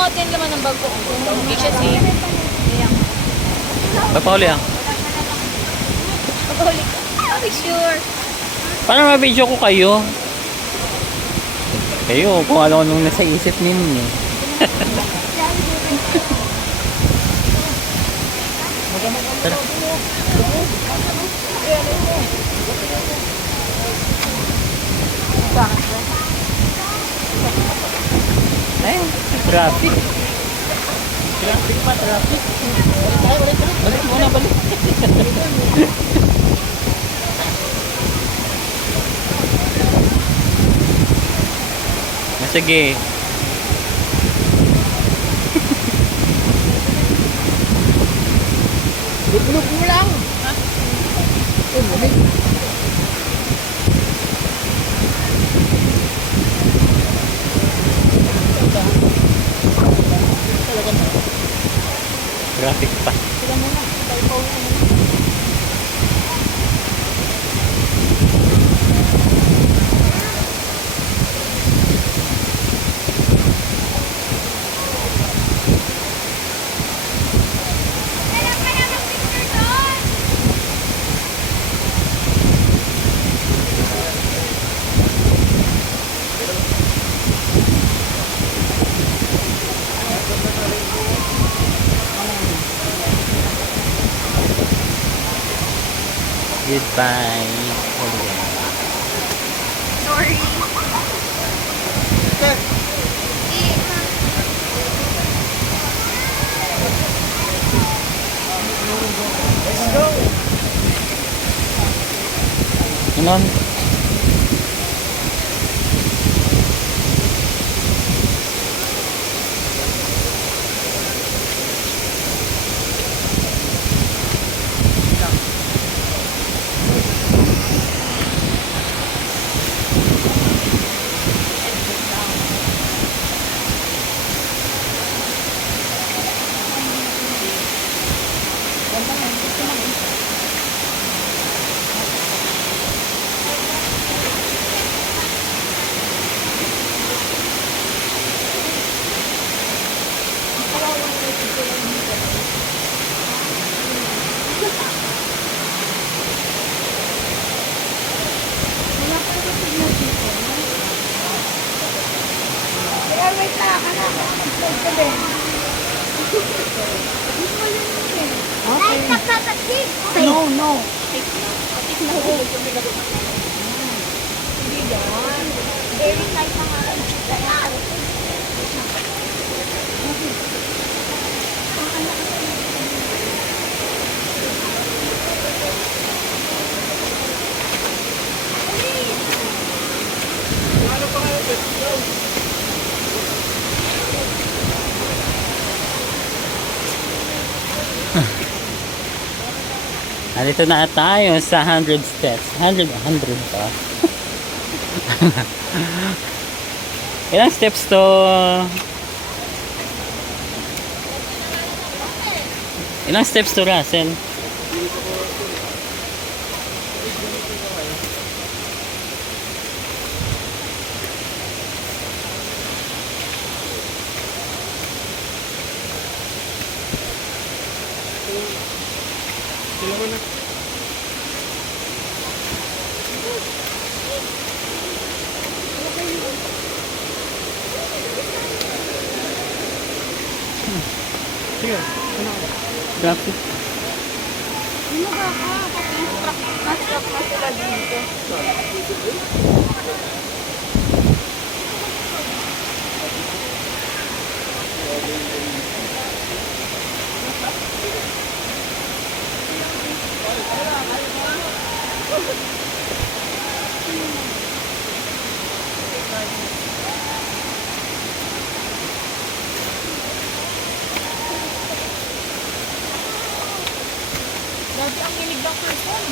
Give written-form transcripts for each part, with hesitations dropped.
model naman ng bago. Hindi siya safe. Ayan. Papahuli ah. Pag-huli ka. Are you sure? Para ma-video ko kayo. Kayo, kung ano-anong nasa isip ninyo. Tara. Ayun, traffic. Traffic pa, traffic. Balik muna, balik. Sige. Lulog mo lang. Ha? Bumalik. Traffic pa. Sila muna. Tayo pa uwi muna. Goodbye. Sorry. Let's go. Anon? Kaya wait lang. Anak. Mag-vlog ka din. Okay. No, no. Hindi yan. Very nice ang aking chika yan. Nandito na tayo sa 100 steps. 100 pa. Ilang steps to? Ilang steps to, Russell? Traffic. Ano ba ka? Nasa-truck na sila dito. Dati ang hilig ng person.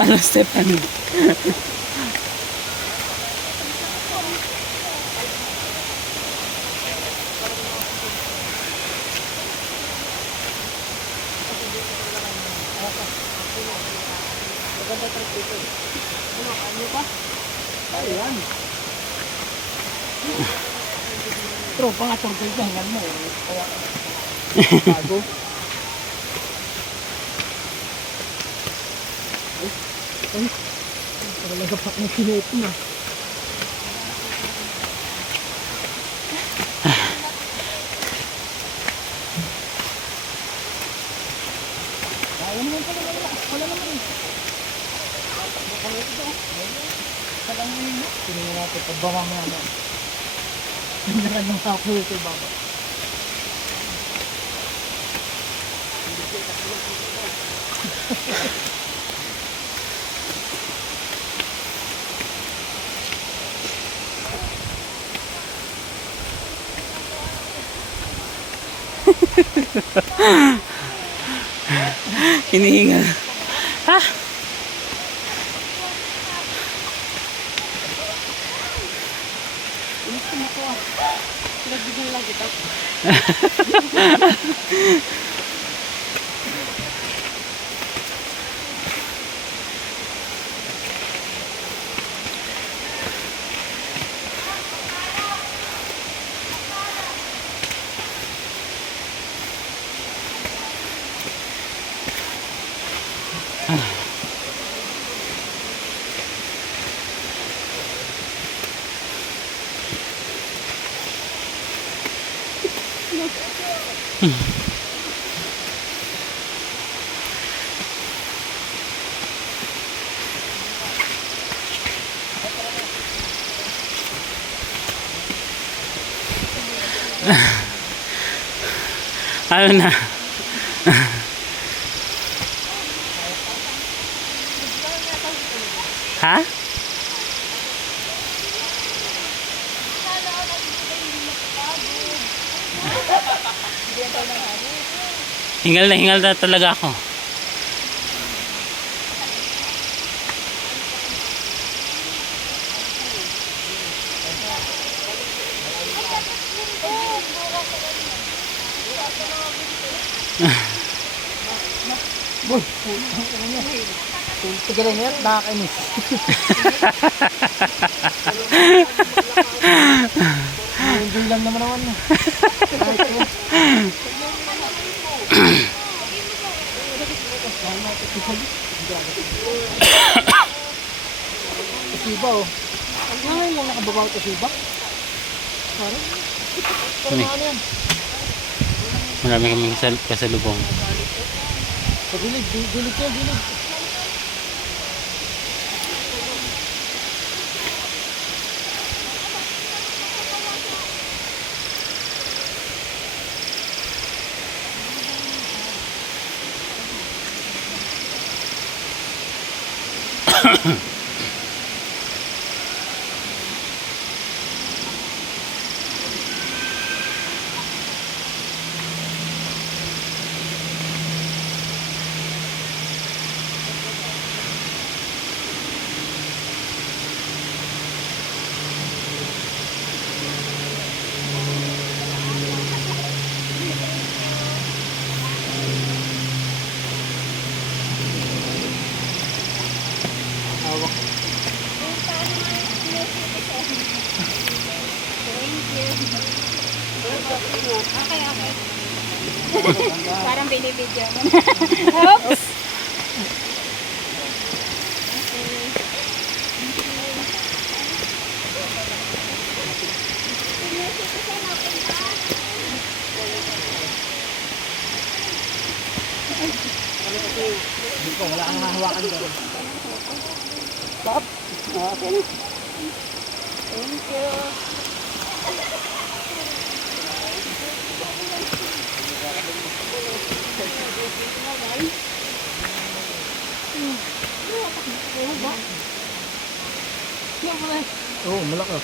Ano step ano? Maganda trip dito. Ano pa? Ayan. Tropa nga itong kailangan mo. Kaya bago. Ay. Talaga pa ng kinet na. Kaya naman pala. Wala naman eh. Tingnan natin pagbaba mo naman. Tingnan ng ako ito baba. Hinihingal. Ha? Inis ko makuha. Pinagbigyan lang kita. Ano na? Ha? Hingal na talaga ako. Boy, tigilan yan, nakakainis. Hindi lang naman naman. Kasiba oh. Ngayon lang nakababaw kasiba. Parang ano yan? Marami kaming kasalubong. Sa gilid yan, gilid. Parang binibidyo mo na. Oops! Wala kang mahawakan doon. Stop. Okay na. Thank you. Oo, malakas.